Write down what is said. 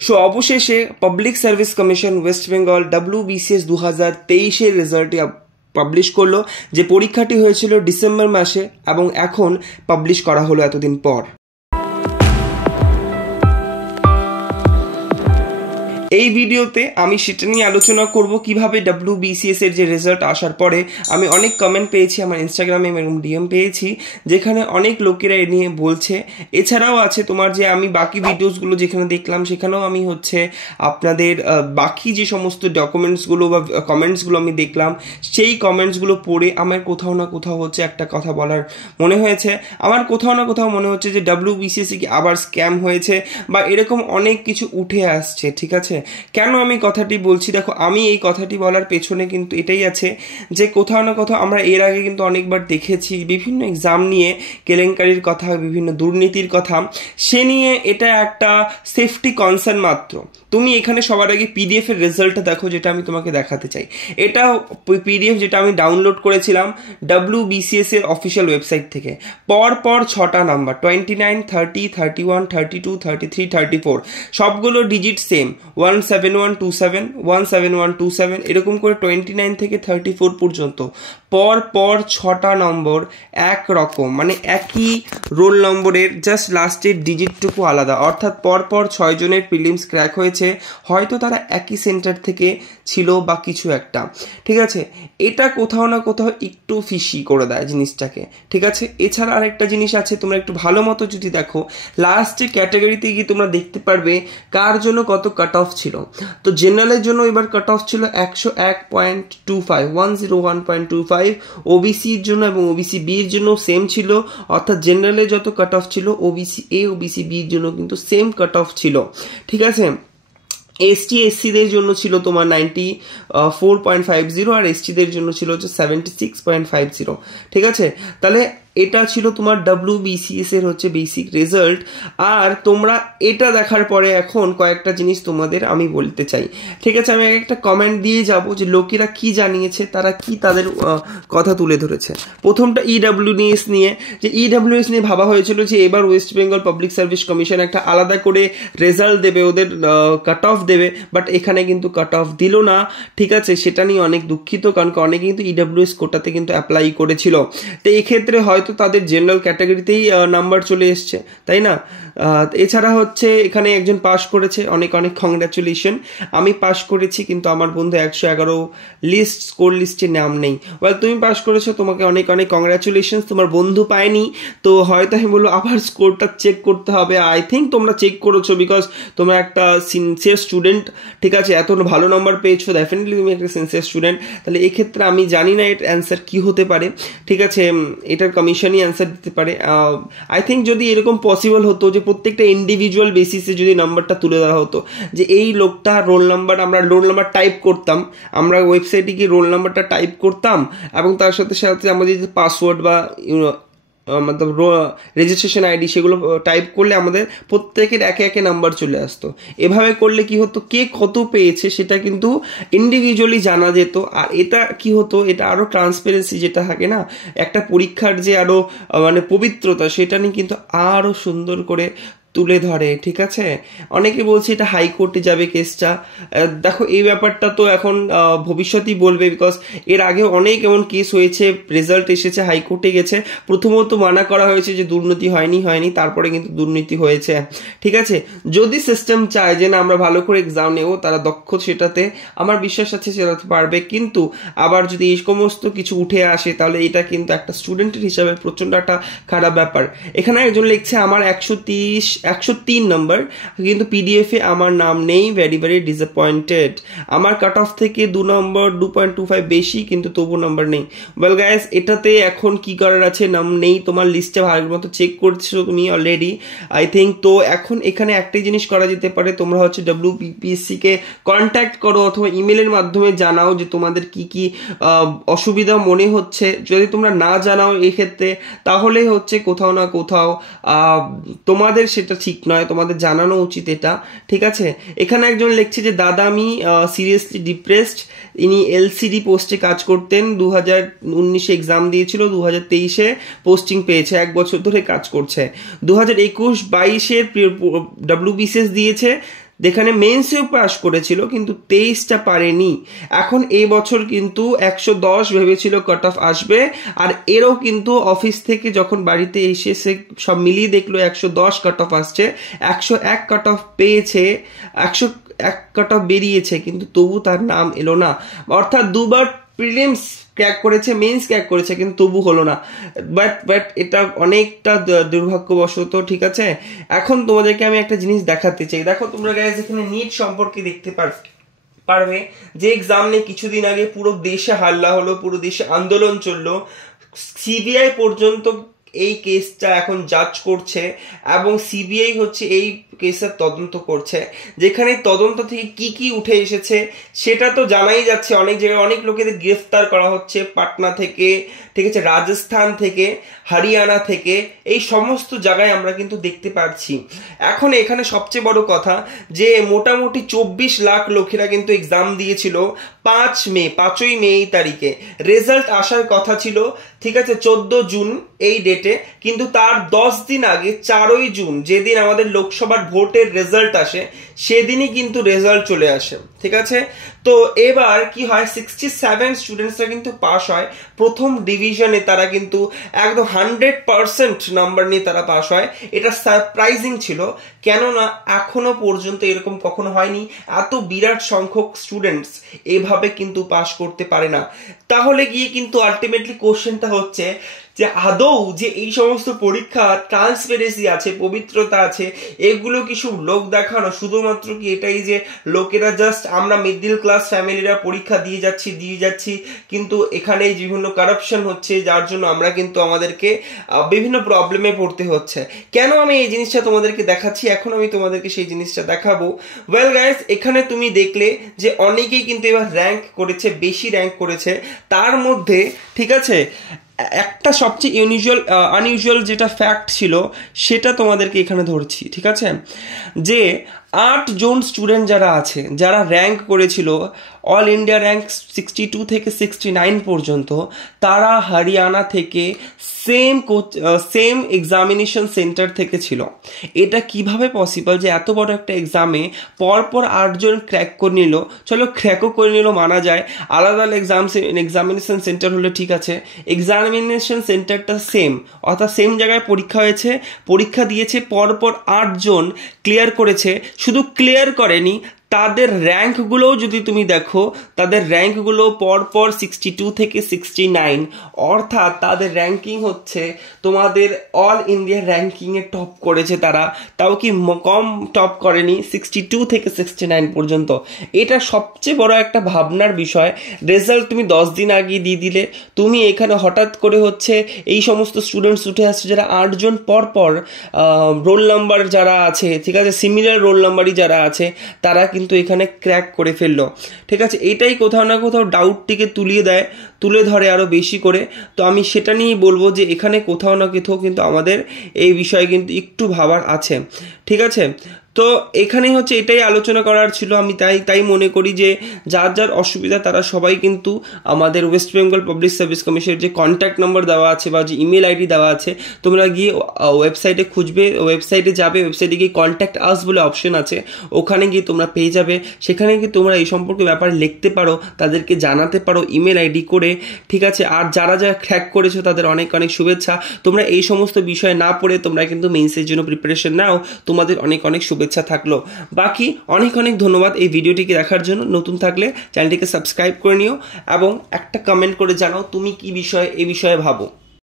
So অবশেষে public service commission West Bengal WBCS 2023-এর রেজাল্টটি পাবলিশ করলো, যে পরীক্ষাটি হয়েছিল ডিসেম্বর মাসে এবং এখন পাবলিশ করা হলো এতদিন পর। এই ভিডিওতে আমি সেটা নিয়ে আলোচনা করব কিভাবে WBCS এর যে রেজাল্ট আসার পরে আমি অনেক কমেন্ট পেয়েছি আমার ইনস্টাগ্রামে এবং DM পেয়েছি, যেখানে অনেক লোকেরা এ নিয়ে বলছে। এছাড়াও আছে তোমার যে আমি বাকি ভিডিওসগুলো যেখানে দেখলাম সেখানেও আমি আপনাদের বাকি যে সমস্ত ডকুমেন্টসগুলো বা কমেন্টসগুলো আমি দেখলাম, সেই কমেন্টসগুলো পড়ে আমার কোথাও না কোথাও একটা কথা বলার মনে হয়েছে। আমার কোথাও না কোথাও মনে হচ্ছে যে WBCS কি আবার স্ক্যাম হয়েছে বা এরকম অনেক কিছু উঠে আসছে। ঠিক আছে, কেন আমি কথাটি বলছি? দেখো, আমি এই কথাটি বলার পেছনে কিন্তু এটাই আছে যে কোথাও না কোথাও আমরা এর আগে কিন্তু অনেকবার দেখেছি বিভিন্ন এক্সাম নিয়ে কেলেঙ্কারির কথা, বিভিন্ন দুর্নীতির কথা, সে নিয়ে এটা একটা সেফটি কনসার্ন মাত্র। তুমি এখানে সবার আগে PDF এর রেজাল্টটা দেখো, যেটা আমি তোমাকে দেখাতে চাই। এটা PDF যেটা আমি ডাউনলোড করেছিলাম WBCS এর অফিসিয়াল ওয়েবসাইট থেকে। পর 6টা নাম্বার 29, 30, 31, 32, 33, 34 সবগুলো ডিজিট সেম, 17127, 17127 এরকম করে 29 থেকে 34 পর্যন্ত পর 6টা নম্বর একরকম, মানে একই রোল নম্বরের, জাস্ট লাস্টের ডিজিটটুকু আলাদা। অর্থাৎ পর 6 জনের প্রিলিমস ক্র্যাক হয়েছে, হয়তো তারা একই সেন্টার থেকে ছিল বা কিছু একটা। ঠিক আছে, এটা কোথাও না কোথাও একটু ফিশি করে দেয় জিনিসটাকে। ঠিক আছে, এছাড়া আরেকটা জিনিস আছে, তোমরা একটু ভালো মতো যদি দেখো লাস্টের ক্যাটাগরিতে গিয়ে তোমরা দেখতে পারবে কার জন্য কত কাট অফ ছিল। তো জেনারেলের জন্য এবার কাট অফ ছিল 101.25, 101.25। ওবিসির জন্য এবং ওবিসি বি এর জন্য সেম ছিল, অর্থাৎ জেনারেলে যত কাট অফ ছিল ওবিসি এ ওবিসি বি এর জন্য কিন্তু সেম কাট অফ ছিল। ঠিক আছে, ST/SC-দের জন্য ছিল তোমার 94.50 আর ST-দের জন্য ছিল 76.50। ঠিক আছে, তাহলে এটা ছিল তোমার WBCS এর বেসিক রেজাল্ট। আর তোমরা এটা দেখার পরে এখন কয়েকটা জিনিস তোমাদের আমি বলতে চাই। ঠিক আছে, আমি একটা কমেন্ট দিয়ে যাব যে লোকেরা কি জানিয়েছে, তারা কি তাদের কথা তুলে ধরেছে। প্রথমটা EWS নিয়ে, যে EWS নিয়ে ভাবা হয়েছিল যে এবার West Bengal public service commission একটা আলাদা করে রেজাল্ট দেবে, ওদের কাট অফ দেবে, বাট এখানে কিন্তু কাট অফ দিল না। ঠিক আছে, সেটা নিয়ে অনেক দুঃখিত, কারণ অনেকে কিন্তু EWS কোটাতে কিন্তু অ্যাপ্লাই করেছিল। তো এক্ষেত্রে হয়তো তাদের জেনারেল ক্যাটাগরিতেই নাম্বার চলে এসছে, তাই না? এছাড়া এখানে একজন পাস করেছে, অনেক কংগ্রাচুলেশন। আমি পাস করেছি, কিন্তু আমার বন্ধু 111 স্কোর লিস্টে নাম নেই। তুমি পাস করেছো, তোমাকে অনেক কংগ্রাচুলেশন। তোমার বন্ধু পায়নি, তো হয়তো আমি বলবো আবার স্কোরটা চেক করতে হবে। আই থিঙ্ক তোমরা চেক করেছো, বিকজ তোমরা একটা সিনসিয়ার স্টুডেন্ট। ঠিক আছে, এত ভালো নাম্বার পেয়েছো, ডেফিনেটলি তুমি একটা সিনসিয়ার স্টুডেন্ট। তাহলে এক্ষেত্রে আমি জানি না এর অ্যান্সার কি হতে পারে। ঠিক আছে, এটার কমিশনই অ্যান্সার দিতে পারে। আই থিঙ্ক যদি এরকম পসিবল হতো যে প্রত্যেকটা ইন্ডিভিজুয়াল বেসিসে যদি নাম্বারটা তুলে দেওয়া হতো, যে এই লোকটা রোল নাম্বার, আমরা রোল নাম্বার টাইপ করতাম, আমরা ওয়েবসাইটে গিয়ে রোল নাম্বারটা টাইপ করতাম এবং তার সাথে আমাদের যে পাসওয়ার্ড বা রেজিস্ট্রেশন ID সেগুলো টাইপ করলে আমাদের প্রত্যেকের একে নাম্বার চলে আসতো। এভাবে করলে কি হতো, কে কত পেয়েছে সেটা কিন্তু ইন্ডিভিজুয়ালি জানা যেত। আর এটা কি হতো, এটা আরো ট্রান্সপারেন্সি যেটা থাকে না, একটা পরীক্ষার যে আরো পবিত্রতা, সেটা নিয়ে কিন্তু আরো সুন্দর করে তুলে ধরে। ঠিক আছে, অনেকে বলছে এটা হাইকোর্টে যাবে কেসটা। দেখো, এই ব্যাপারটা তো এখন ভবিষ্যতেই বলবে, বিকজ এর আগে অনেক এমন কেস হয়েছে, রেজাল্ট এসেছে, হাইকোর্টে গেছে, প্রথমত মানা করা হয়েছে যে দুর্নীতি হয়নি, তারপরে কিন্তু দুর্নীতি হয়েছে। ঠিক আছে, যদি সিস্টেম চায় যে না আমরা ভালো করে এক্সাম নেব, তারা দক্ষ সেটাতে, আমার বিশ্বাস আছে সেটাতে পারবে। কিন্তু আবার যদি এই সমস্ত কিছু উঠে আসে, তাহলে এটা কিন্তু একটা স্টুডেন্টের হিসাবে প্রচন্ড একটা খারাপ ব্যাপার। এখানে একজন লিখছে আমার 103 নম্বর, কিন্তু PDF এ আমার নাম নেই, ভেরি ডিসঅ্যাপয়েন্টেড। আমার কাট অফ থেকে 2 নম্বর 2.25 বেশি, কিন্তু তবু নাম্বার নেই। ওয়েল গাইস, এটাতে এখন কি করার আছে? নাম নেই, তোমার লিস্টে ভালো মতো চেক করছো তুমি অলরেডি, আই থিঙ্ক। তো এখন এখানে একটাই জিনিস করা যেতে পারে, তোমরা WBPSC কে কন্ট্যাক্ট করো অথবা ইমেলের মাধ্যমে জানাও যে তোমাদের কি অসুবিধা মনে হচ্ছে। যদি তোমরা না জানাও এক্ষেত্রে, তাহলে কোথাও না কোথাও তোমাদের সেটা ঠিক নয়, তোমাদের জানানো উচিত এটা। ঠিক আছে, এখানে একজন লিখছে যে দাদা আমি সিরিয়াসলি ডিপ্রেসড। ইনি LCD পোস্টে কাজ করতেন, 2019 এক্সাম দিয়েছিল, 2023 পোস্টিং পেয়েছে, 1 বছর ধরে কাজ করছে। 2021-22 WBCS দিয়েছে, যেখানে মেন্সেও পাস করেছিল কিন্তু 23টা পারেনি। এখন এই বছর কিন্তু 110 ভেবেছিল কাট অফ আসবে, আর এরও কিন্তু অফিস থেকে যখন বাড়িতে এসে সব মিলিয়ে দেখলো 110 কাট অফ আসছে, 101 কাট অফ পেয়েছে, 101 কাট অফ বেরিয়েছে, কিন্তু তবু তার নাম এলো না। অর্থাৎ দুবার প্রিলিমস ক্র্যাক করেছে, মেন্স ক্র্যাক করেছে, কিন্তু তবু হলো না। বাট এটা অনেকটা দুর্ভাগ্যবশত। ঠিক আছে, এখন তোমাদেরকে আমি একটা জিনিস দেখাতে চাই। দেখো তোমরা গাইস এখানে নিট সম্পর্কে দেখতে পারবে যে এক্সাম নিয়ে কিছুদিন আগে পুরো দেশে হাল্লা হলো, পুরো দেশে আন্দোলন চললো, সিবিআই পর্যন্ত এই কেসটা এখন জাজ করছে এবং সিবিআই হচ্ছে এই কেসের তদন্ত করছে। যেখানে তদন্ত থেকে কি কি উঠে এসেছে সেটা তো জানাই যাচ্ছে, অনেক জায়গায় অনেক লোকেদের গ্রেফতার করা হচ্ছে, পাটনা থেকে, ঠিক আছে, রাজস্থান থেকে, হরিয়ানা থেকে, এই সমস্ত জায়গায় আমরা কিন্তু দেখতে পাচ্ছি। এখন এখানে সবচেয়ে বড় কথা যে মোটামুটি 24 লাখ লোকেরা কিন্তু এক্সাম দিয়েছিল 5ই মে এই তারিখে। রেজাল্ট আসার কথা ছিল, ঠিক আছে, 14 জুন এই ডেটে, কিন্তু তার 10 দিন আগে 4ই জুন যেদিন আমাদের লোকসভার ভোটের রেজাল্ট আসে সেদিনই কিন্তু রেজাল্ট চলে আসে। ঠিক আছে, তো এবার কি হয়, 67 স্টুডেন্টসরা কিন্তু পাস হয় প্রথম ডিভিশনে, তারা কিন্তু একদম 100% নাম্বার নিয়ে তারা পাস হয়। এটা সারপ্রাইজিং ছিল, কেননা এখনো পর্যন্ত এরকম কখনো হয়নি, এত বিরাট সংখ্যক স্টুডেন্টস এভাবে কিন্তু পাস করতে পারে না। তাহলে গিয়ে কিন্তু আলটিমেটলি কোশ্চেনটা হচ্ছে যে আদৌ যে এই সমস্ত পরীক্ষা ট্রান্সপারেন্সি আছে, পবিত্রতা আছে, এগুলো কি শুধু লোক দেখানো, শুধুমাত্র কি এটাই যে লোকেরা জাস্ট আমরা মিডল ক্লাস ফ্যামিলিরা পরীক্ষা দিয়ে যাচ্ছি, কিন্তু এখানে বিভিন্ন কারাপশন হচ্ছে, যার জন্য আমরা কিন্তু আমাদেরকে বিভিন্ন প্রবলেমে পড়তে হচ্ছে। কেন আমি এই জিনিসটা তোমাদেরকে দেখাচ্ছি, এখন আমি তোমাদেরকে সেই জিনিসটা দেখাবো। ওয়েল গাইস, এখানে তুমি দেখলে যে অনেকেই কিন্তু এবার র্যাঙ্ক করেছে, বেশি র্যাঙ্ক করেছে। তার মধ্যে ঠিক আছে একটা সবচেয়ে আনইউজুয়াল যেটা ফ্যাক্ট ছিল সেটা তোমাদেরকে এখানে ধরছি। ঠিক আছে, যে 8 জন স্টুডেন্ট যারা আছে, যারা র্যাঙ্ক করেছিল অল ইন্ডিয়া র্যাঙ্ক 62 থেকে 69 পর্যন্ত, তারা হরিয়ানা থেকে সেম এক্সামিনেশন সেন্টার থেকে ছিল। এটা কিভাবে পসিবল যে এত বড় একটা এক্সামে পরপর 8 জন ক্র্যাক করে নিল? চলো ক্র্যাকও করে নিল মানা যায়, আলাদা এক্সামিনেশন সেন্টার হলে ঠিক আছে, এক্সামিনেশন সেন্টারটা সেম, অর্থাৎ সেম জায়গায় পরীক্ষা হয়েছে, পরীক্ষা দিয়েছে, পরপর 8 জন ক্লিয়ার করেছে। শুধু ক্লিয়ার করেনি, তাদের র্যাঙ্কগুলোও যদি তুমি দেখো, তাদের র্যাঙ্কগুলো পরপর 62 থেকে 69, অর্থাৎ তাদের র্যাঙ্কিং হচ্ছে তোমাদের অল ইন্ডিয়া র্যাঙ্কিংয়ে টপ করেছে তারা, তাও কি কম টপ করেনি, 62 থেকে 69 পর্যন্ত। এটা সবচেয়ে বড় একটা ভাবনার বিষয়। রেজাল্ট তুমি 10 দিন আগে দিয়ে দিলে, তুমি এখানে হঠাৎ করে হচ্ছে এই সমস্ত স্টুডেন্টস উঠে আসছে যারা 8 জন পরপর রোল নাম্বার যারা আছে, ঠিক আছে, সিমিলার রোল নাম্বারই যারা আছে, তারা কিন্তু এখানে ক্র্যাক করে ফেললো। ঠিক আছে, এটাই কোথাও না কোথাও ডাউটটিকে তুলে ধরে আরো বেশি করে। তো আমি সেটা নিয়েই বলবো যে এখানে কোথাও না কোথাও কিন্তু আমাদের এই বিষয়ে কিন্তু একটু ভাবার আছে। ঠিক আছে, তো এখানেই হচ্ছে এটাই আলোচনা করার ছিল। আমি তাই মনে করি যে যার অসুবিধা তারা সবাই কিন্তু আমাদের ওয়েস্ট বেঙ্গল পাবলিক সার্ভিস কমিশনের যে কন্ট্যাক্ট নাম্বার দেওয়া আছে বা যে ইমেল আইডি দেওয়া আছে, তোমরা গিয়ে ওয়েবসাইটে খুঁজবে, ওয়েবসাইটে যাবে, ওয়েবসাইটে গিয়ে কন্ট্যাক্ট আস বলে অপশন আছে, ওখানে গিয়ে তোমরা পেয়ে যাবে। সেখানে গিয়ে তোমরা এই সম্পর্কে ব্যাপারে লিখতে পারো, তাদেরকে জানাতে পারো ইমেল আইডি করে। ঠিক আছে, আর যারা ক্র্যাক করেছো তাদের অনেক অনেক শুভেচ্ছা। তোমরা এই সমস্ত বিষয় না পড়ে তোমরা কিন্তু মেইনসের জন্য প্রিপারেশন নাও, তোমাদের অনেক অনেক শুভেচ্ছা থাকলো। বাকি অনেক অনেক ধন্যবাদ এই ভিডিওটিকে দেখার জন্য। নতুন থাকলে চ্যানেলটিকে সাবস্ক্রাইব করে নিও এবং একটা কমেন্ট করে জানাও তুমি কি এই বিষয়ে ভাবো।